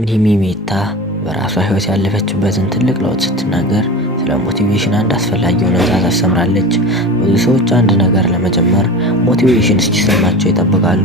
ኒሚሜታ በራሷ ህይወት ያለፈችበትን ትልቅ ለውጥ ስትናገር ስለ ሞቲቬሽን አንድ አስፈላጊ እውነታ ታስተምራለች። ብዙ ሰዎች አንድ ነገር ለመጀመር ሞቲቬሽን እስኪሰማቸው ይጠብቃሉ።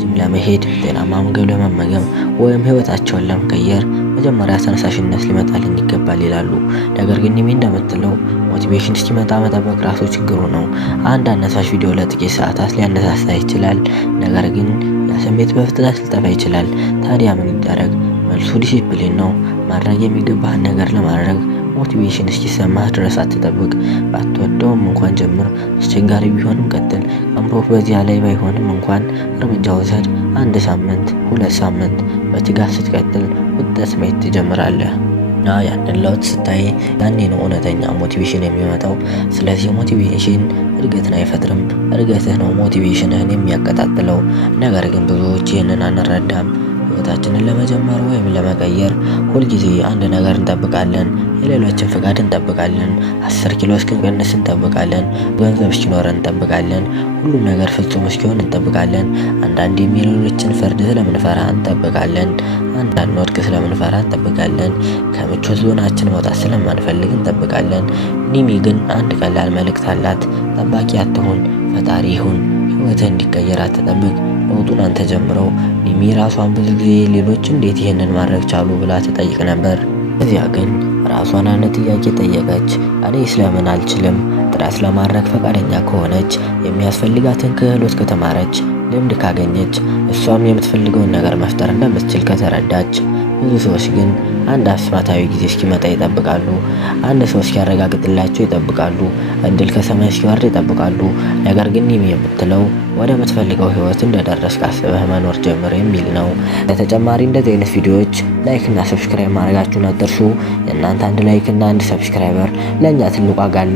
ጂም ለመሄድ፣ ጤናማ ምግብ ለመመገብ ወይም ህይወታቸውን ለመቀየር መጀመሪያ ተነሳሽነት ሊመጣልኝ ይገባል ይላሉ። ነገር ግን ኒሚ እንደምትለው ሞቲቬሽን እስኪመጣ መጠበቅ ራሱ ችግሩ ነው። አንድ አነሳሽ ቪዲዮ ለጥቂት ሰዓታት ሊያነሳሳ ይችላል፣ ነገር ግን ያ ስሜት በፍጥነት ሊጠፋ ይችላል። ታዲያ ምን ይደረግ? መልሱ ዲሲፕሊን ነው። ማድረግ የሚገባህን ነገር ለማድረግ ሞቲቬሽን እስኪሰማህ ድረስ አትጠብቅ። ባትወደውም እንኳን ጀምር። አስቸጋሪ ቢሆንም ቀጥል። አምሮህ በዚያ ላይ ባይሆንም እንኳን እርምጃ ውሰድ። 1 ሳምንት፣ 2 ሳምንት በትጋት ስትቀጥል ውጤት ማየት ትጀምራለህ እና ያንን ለውጥ ስታይ ያኔ ነው እውነተኛ ሞቲቬሽን የሚመጣው። ስለዚህ ሞቲቬሽን እድገትን አይፈጥርም፣ እድገትህ ነው ሞቲቬሽንህን የሚያቀጣጥለው። ነገር ግን ብዙዎች ይህንን አንረዳም። ህይወታችንን ለመጀመር ወይም ለመቀየር ሁልጊዜ አንድ ነገር እንጠብቃለን። የሌሎችን ፍቃድ እንጠብቃለን። 10 ኪሎ እስክንቀንስ እንጠብቃለን። ገንዘብ እስኪኖረን እንጠብቃለን። ሁሉም ነገር ፍጹም እስኪሆን እንጠብቃለን። አንዳንዴም የሌሎችን ፍርድ ስለምንፈራ እንጠብቃለን። አንዳንድ ስለምንፈራ እንጠብቃለን። ከምቾት ዞናችን መውጣት ስለማንፈልግ እንጠብቃለን። ኒሚ ግን አንድ ቀላል መልእክት አላት። ጠባቂ አትሁን፣ ፈጣሪ ይሁን። ህይወትህ እንዲቀየር አትጠብቅ፣ ለውጡን አንተ ጀምረው። ኒሚ ራሷን ብዙ ጊዜ ሌሎች እንዴት ይህንን ማድረግ ቻሉ ብላ ትጠይቅ ነበር። እዚያ ግን ራሷን አንድ ጥያቄ ጠየቀች። እኔ ስለምን አልችልም? ጥረት ለማድረግ ፈቃደኛ ከሆነች፣ የሚያስፈልጋትን ክህሎት ከተማረች፣ ልምድ ካገኘች፣ እሷም የምትፈልገውን ነገር መፍጠር እንደምትችል ከተረዳች። ብዙ ሰዎች ግን አንድ አስማታዊ ጊዜ እስኪመጣ ይጠብቃሉ። አንድ ሰው እስኪያረጋግጥላቸው ይጠብቃሉ። እድል ከሰማይ እስኪወርድ ይጠብቃሉ። ነገር ግን ኒሚ የምትለው ወደ ምትፈልገው ህይወት እንደደረስክ አስበህ መኖር ጀምር የሚል ነው። ለተጨማሪ እንደዚህ አይነት ቪዲዮዎች ላይክ እና ሰብስክራይብ ማድረጋችሁን አትርሱ። የእናንተ አንድ ላይክ እና አንድ ሰብስክራይበር ለእኛ ትልቅ ዋጋ አለው።